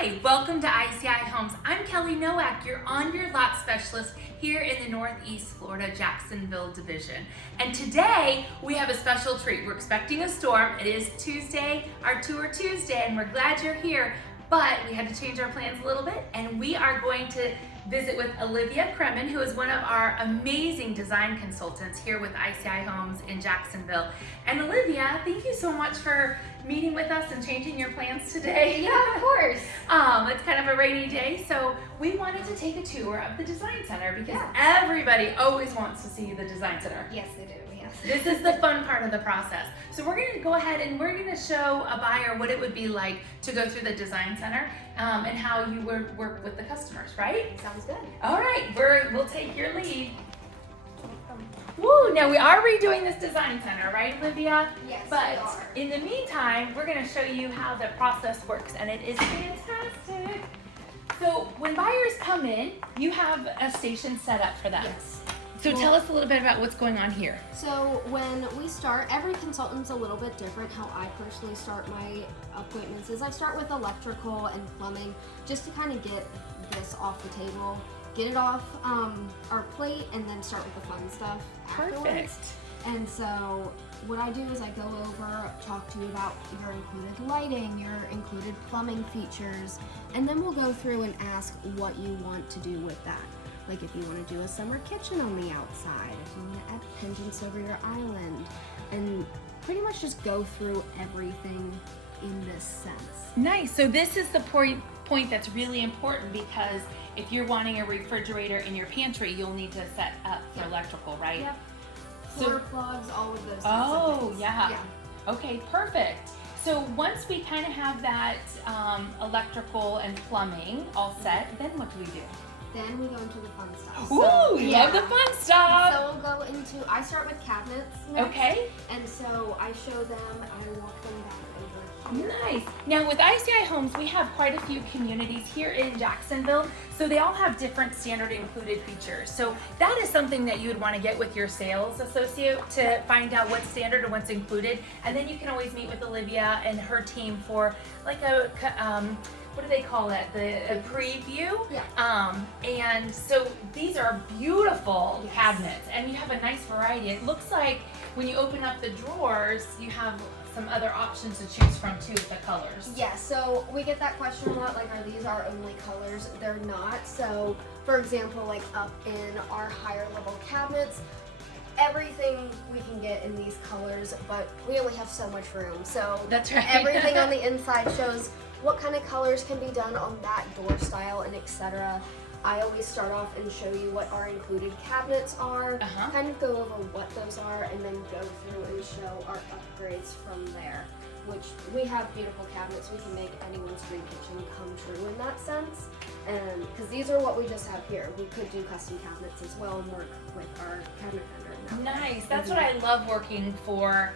Hi, welcome to ICI Homes. I'm Kelly Nowak, your on-your lot specialist here in the Northeast Florida Jacksonville division. And today we have a special treat. We're expecting a storm. It is Tuesday, our Tour Tuesday, and we're glad you're here. But we had to change our plans a little bit, and we are going to visit with Olivia, who is one of our amazing design consultants here with ICI Homes in Jacksonville. And Olivia, thank you so much for meeting with us and changing your plans today. Yeah, of course. It's kind of a rainy day, so we wanted to take a tour of the Design Center because everybody always wants to see the Design Center. Yes, they do. Yes. This is the fun part of the process. So we're going to go ahead and we're going to show a buyer what it would be like to go through the Design Center and how you would work with the customers, right? Sounds good. All right, we'll take your lead. Woo! Now we are redoing this Design Center, right, Olivia? Yes, we but are. In the meantime, we're going to show you how the process works, and it is fantastic. So when buyers come in, you have a station set up for them. Yes. So tell us a little bit about what's going on here. So when we start, every consultant's a little bit different. How I personally start my appointments is I start with electrical and plumbing just to kind of get this off the table, get it off our plate, and then start with the fun stuff afterwards. Perfect. And so what I do is I go over, talk to you about your included lighting, your included plumbing features, and then we'll go through and ask what you want to do with that. Like if you want to do a summer kitchen on the outside, if you want to add pendants over your island, and pretty much just go through everything in this sense. Nice. So this is the point that's really important because if you're wanting a refrigerator in your pantry, you'll need to set up for electrical, right? Yep. So- Floor plugs, all of those types of things. Yeah. Okay, perfect. So once we kind of have that electrical and plumbing all set, then what do we do? Then we go into the fun stuff. Ooh, love the fun stuff. So we'll go into, I start with cabinets next. Okay. And so I show them, I walk them down over here. Nice. Now with ICI Homes, we have quite a few communities here in Jacksonville, so they all have different standard included features. So that is something that you would want to get with your sales associate to find out what's standard and what's included, and then you can always meet with Olivia and her team for like a what do they call it? A preview. Yeah. And so these are beautiful cabinets, and you have a nice variety. It looks like when you open up the drawers, you have some other options to choose from too, the colors. Yeah, so we get that question a lot, like, are these our only colors? They're not. So, for example, like up in our higher level cabinets, everything we can get in these colors, but we only have so much room. So that's right. Everything on the inside shows what kind of colors can be done on that door style and etc. I always start off and show you what our included cabinets are, kind of go over what those are, and then go through and show our upgrades from there. Which we have beautiful cabinets. We can make anyone's dream kitchen come true in that sense. And because these are what we just have here, we could do custom cabinets as well and work with our cabinet vendor. Nice. That's what I love working for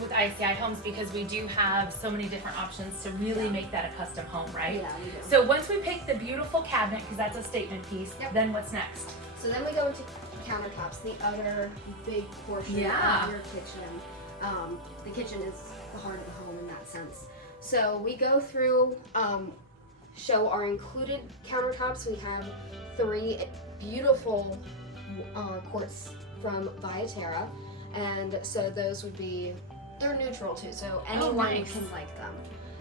with ICI Homes, because we do have so many different options to really make that a custom home, right? Yeah, we do. So once we pick the beautiful cabinet, because that's a statement piece, then what's next? So then we go into countertops, the other big portion of your kitchen. The kitchen is the heart of the home in that sense. So we go through, show our included countertops. We have 3 beautiful quartz from Viaterra, and so those would be, they're neutral too, so anyone can like them.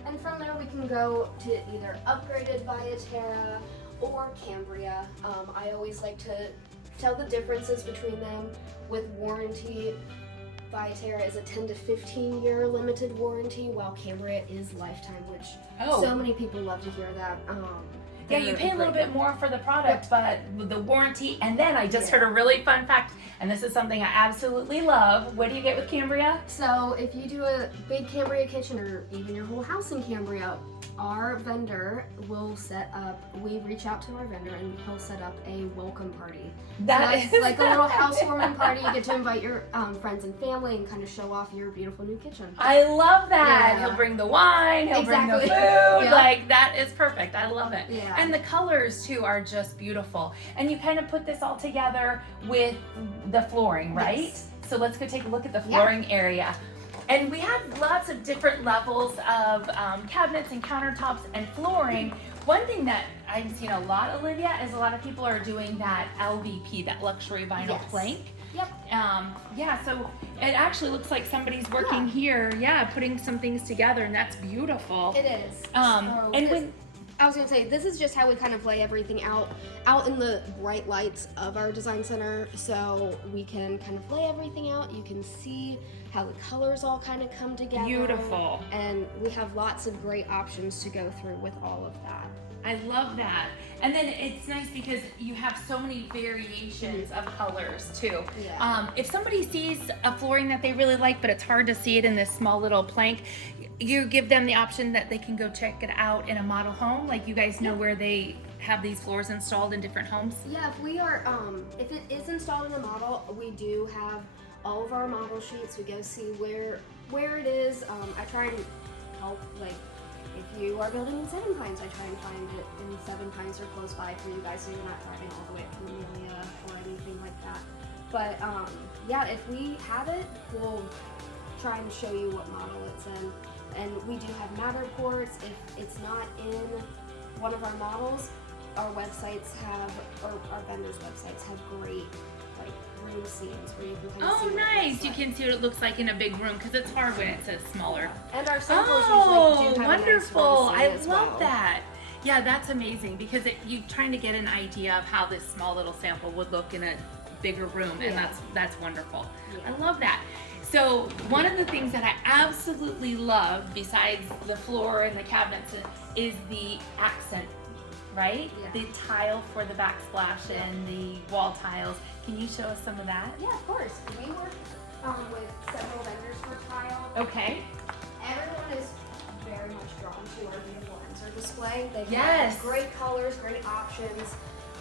And from there we can go to either upgraded Viaterra or Cambria. I always like to tell the differences between them. With warranty, Viaterra is a 10 to 15 year limited warranty, while Cambria is lifetime, which so many people love to hear that. Yeah, you pay a little bit more for the product, but with the warranty, and then I just heard a really fun fact, and this is something I absolutely love. What do you get with Cambria? So if you do a big Cambria kitchen, or even your whole house in Cambria, our vendor will set up, we reach out to our vendor and he'll set up a welcome party. That's like a little housewarming party. You get to invite your friends and family and kind of show off your beautiful new kitchen. I love that. He'll bring the wine, he'll bring the food. Like, that is perfect. I love it. Yeah. And the colors too are just beautiful. And you kind of put this all together with the flooring, right? Yes. So let's go take a look at the flooring area. And we have lots of different levels of cabinets and countertops and flooring. One thing that I've seen a lot, Olivia, is a lot of people are doing that LVP, that luxury vinyl plank. Yep. Yeah, so it actually looks like somebody's working here, putting some things together, and that's beautiful. It is. I was gonna say, this is just how we kind of lay everything out in the bright lights of our design center, so we can kind of lay everything out. You can see how the colors all kind of come together. Beautiful. And we have lots of great options to go through with all of that. I love that. And then it's nice because you have so many variations of colors too. Yeah. If somebody sees a flooring that they really like, but it's hard to see it in this small little plank, you give them the option that they can go check it out in a model home. Like, you guys know where they have these floors installed in different homes? Yeah, if we are, if it is installed in a model, we do have all of our model sheets. We go see where it is. I try and help, like, if you are building in Seven Pines, I try and find it in Seven Pines or close by for you guys, so you're not driving all the way up to Amelia or anything like that. But yeah, if we have it, we'll try and show you what model it's in. And we do have Matterports. If it's not in one of our models, our websites have, or our vendors' websites have great, like, room scenes where you can kind of see what it nice. looks You like. can see what it looks like in a big room, because it's hard when it says smaller. And our samples usually do have wonderful. a nice room I scene as love well. that. Yeah, that's amazing, because you're trying to get an idea of how this small little sample would look in a bigger room, and that's wonderful. Yeah. I love that. So one of the things that I absolutely love, besides the floor and the cabinets, is the accent, right? Yeah. The tile for the backsplash and the wall tiles. Can you show us some of that? Yeah, of course. We work with several vendors for tile. Okay. Everyone is very much drawn to our beautiful insert display. They've Yes. got great colors, great options,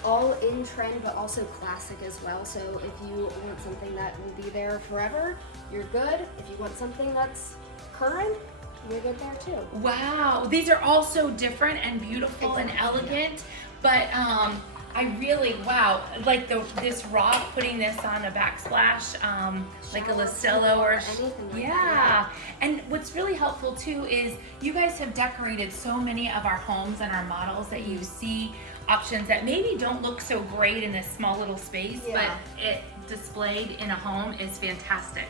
all in trend, but also classic as well. So if you want something that will be there forever, you're good. If you want something that's current, you're good there too. Wow, these are all so different and beautiful and elegant, but I really, like this rock, putting this on a backsplash, like a Listello or anything like that. And what's really helpful too is you guys have decorated so many of our homes and our models that you see options that maybe don't look so great in this small little space, but it displayed in a home is fantastic.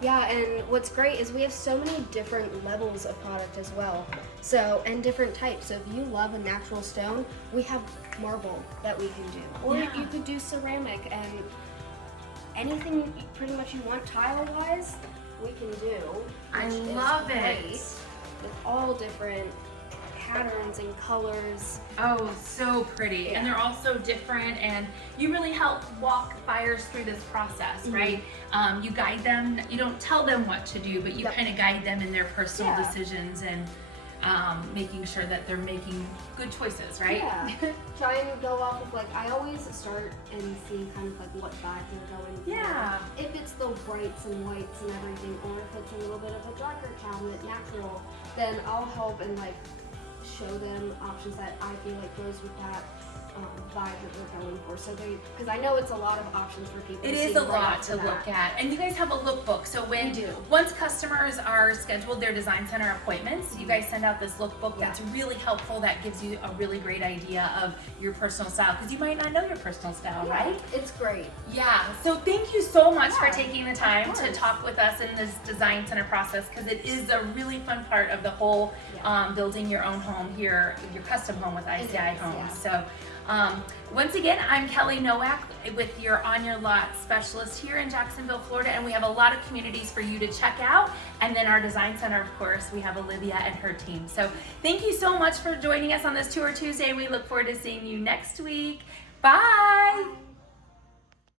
Yeah, and what's great is we have so many different levels of product as well. So, and different types. So if you love a natural stone, we have marble that we can do. Or you could do ceramic, and anything pretty much you want tile-wise, we can do. I which is love great, it. with all different patterns and colors. Oh, so pretty. Yeah. And they're all so different, and you really help walk buyers through this process, right? You guide them, you don't tell them what to do, but you kind of guide them in their personal decisions and making sure that they're making good choices, right? Yeah. Try and go off of, like, I always start and see kind of like what bag they're going for. Yeah. If it's the brights and whites and everything, or if it's a little bit of a darker cabinet, natural, then I'll help and, like, show them options that I feel like goes with that vibe that they're going for. So because I know it's a lot of options for people. It to is see a right lot off to the bat. look at. And you guys have a lookbook. So once customers are scheduled their design center appointments, you guys send out this lookbook that's really helpful, that gives you a really great idea of your personal style, because you might not know your personal style, right? It's great. Yeah, so thank you so much for taking the time to talk with us in this design center process, because it is a really fun part of the whole building your own home here, your custom home with ICI Homes. So once again, I'm Kelly Nowak with your On Your Lot specialist here in Jacksonville, Florida, and we have a lot of communities for you to check out. And then our design center, of course, we have Olivia and her team. So thank you so much for joining us on this Tour Tuesday. We look forward to seeing you next week. Bye.